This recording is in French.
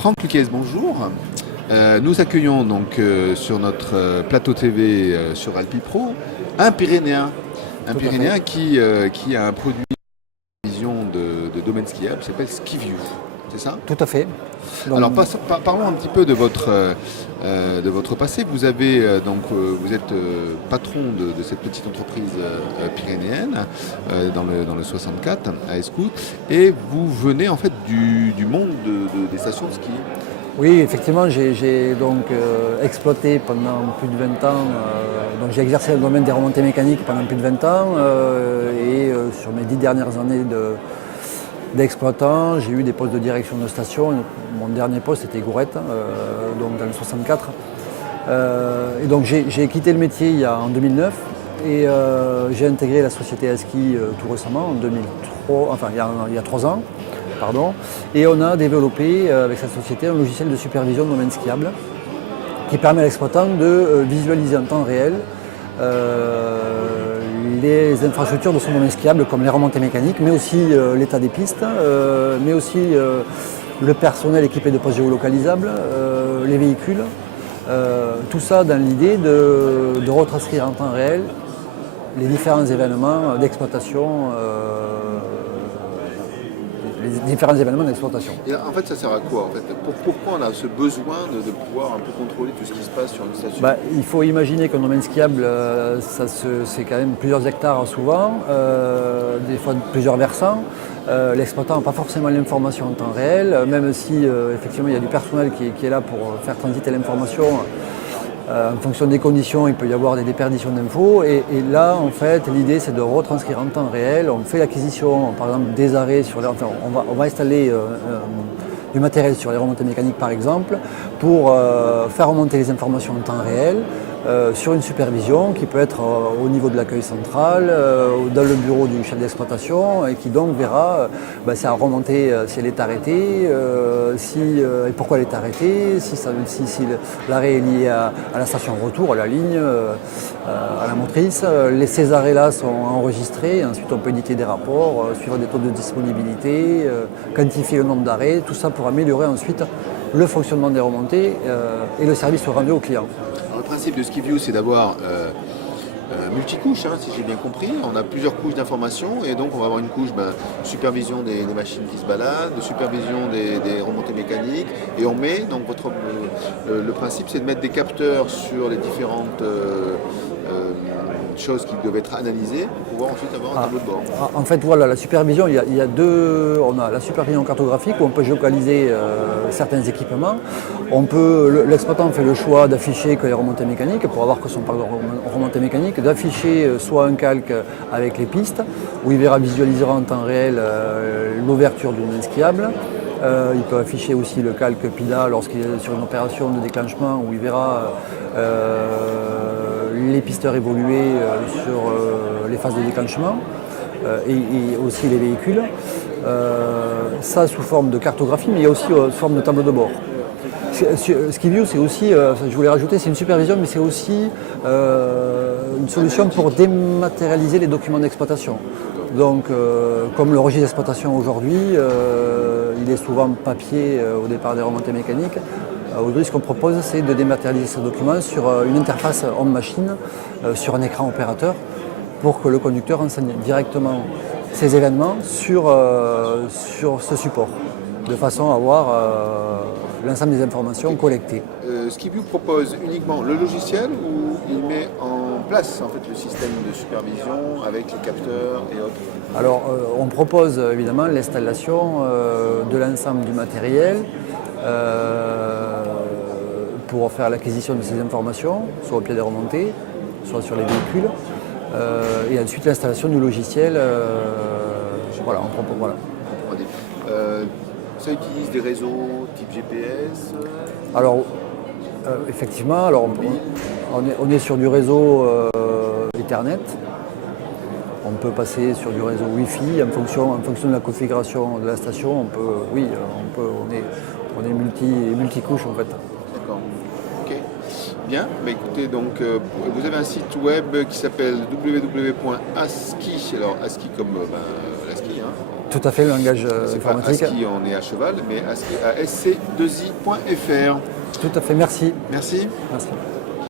Franck Luquez, bonjour. Nous accueillons donc sur notre plateau TV sur Alpipro un Pyrénéen. Qui a un produit de vision de domaine skiable qui s'appelle Skiview. C'est ça? Tout à fait. Donc, alors parlons un petit peu de votre passé. Vous êtes patron de cette petite entreprise pyrénéenne dans le 64 à Escout, et vous venez en fait du monde des stations de ski. oui, effectivement, j'ai donc exploité pendant plus de 20 ans, donc j'ai exercé le domaine des remontées mécaniques pendant plus de 20 ans sur mes 10 dernières années d'exploitant, j'ai eu des postes de direction de station. Mon dernier poste était Gourette, donc dans le 64. Et donc j'ai quitté le métier en 2009 et j'ai intégré la société à ski tout récemment, en 2003, enfin il y a 3 ans. Pardon. Et on a développé avec cette société un logiciel de supervision de domaine skiable qui permet à l'exploitant de visualiser en temps réel les infrastructures de son domaine skiable, comme les remontées mécaniques, mais aussi l'état des pistes, mais aussi le personnel équipé de postes géolocalisables, les véhicules. Tout ça dans l'idée de retranscrire en temps réel les différents événements d'exploitation. Et en fait, ça sert à quoi en fait? Pourquoi on a ce besoin de pouvoir un peu contrôler tout ce qui se passe sur une station? Il faut imaginer qu'un domaine skiable, c'est quand même plusieurs hectares souvent, des fois plusieurs versants. L'exploitant n'a pas forcément l'information en temps réel, même si effectivement il y a du personnel qui est là pour faire transiter l'information. En fonction des conditions, il peut y avoir des déperditions d'infos. Et là, en fait, l'idée, c'est de retranscrire en temps réel. On fait l'acquisition, par exemple, des arrêts on va installer du matériel sur les remontées mécaniques, par exemple, pour faire remonter les informations en temps réel sur une supervision qui peut être au niveau de l'accueil central, dans le bureau du chef d'exploitation, et qui donc verra si elle a remonté, si elle est arrêtée, et pourquoi elle est arrêtée, si l'arrêt est lié à la station retour, à la ligne, à la motrice. Ces arrêts-là sont enregistrés, ensuite on peut éditer des rapports, suivre des taux de disponibilité, quantifier le nombre d'arrêts, tout ça pour améliorer ensuite le fonctionnement des remontées et le service rendu au client. Le principe de Skiview, c'est d'avoir multicouches, si j'ai bien compris. On a plusieurs couches d'informations, et donc on va avoir une couche supervision des machines qui se baladent, de supervision des remontées mécaniques, et on met, donc le principe, c'est de mettre des capteurs sur les différentes choses qui doivent être analysées pour pouvoir ensuite avoir un tableau de bord. En fait, voilà, la supervision, il y a deux. On a la supervision cartographique où on peut géolocaliser certains équipements. L'exploitant fait le choix d'afficher que les remontées mécaniques, pour avoir que son parc de remontées mécaniques, d'afficher soit un calque avec les pistes, où il verra visualiser en temps réel l'ouverture du domaine skiable. Il peut afficher aussi le calque PIDA lorsqu'il est sur une opération de déclenchement, où il verra les pisteurs évoluer sur les phases de déclenchement et aussi les véhicules. Ça sous forme de cartographie, mais il y a aussi sous forme de tableau de bord. Skiview, c'est aussi, je voulais rajouter, c'est une supervision, mais c'est aussi une solution pour dématérialiser les documents d'exploitation. Donc, comme le registre d'exploitation aujourd'hui, il est souvent papier au départ des remontées mécaniques. Aujourd'hui, ce qu'on propose, c'est de dématérialiser ces documents sur une interface homme-machine, sur un écran opérateur, pour que le conducteur enseigne directement ces événements sur ce support, de façon à avoir l'ensemble des informations collectées. Skiview propose uniquement le logiciel, ou il met en place en fait le système de supervision avec les capteurs et autres? Alors, on propose évidemment l'installation de l'ensemble du matériel pour faire l'acquisition de ces informations, soit au pied des remontées, soit sur les véhicules, et ensuite l'installation du logiciel. Voilà, on propose. Voilà. Ça utilise des réseaux type GPS? Alors, effectivement, on est sur du réseau Ethernet. On peut passer sur du réseau Wi-Fi en fonction de la configuration de la station. On est multicouche en fait. D'accord. Ok. Bien. Écoutez, donc vous avez un site web qui s'appelle www.aski. Alors ASCII comme la ski, Tout à fait, le langage C'est pas informatique. ASCII, on est à cheval, mais ASCII à sc2i.fr. Tout à fait, merci. Merci. Merci.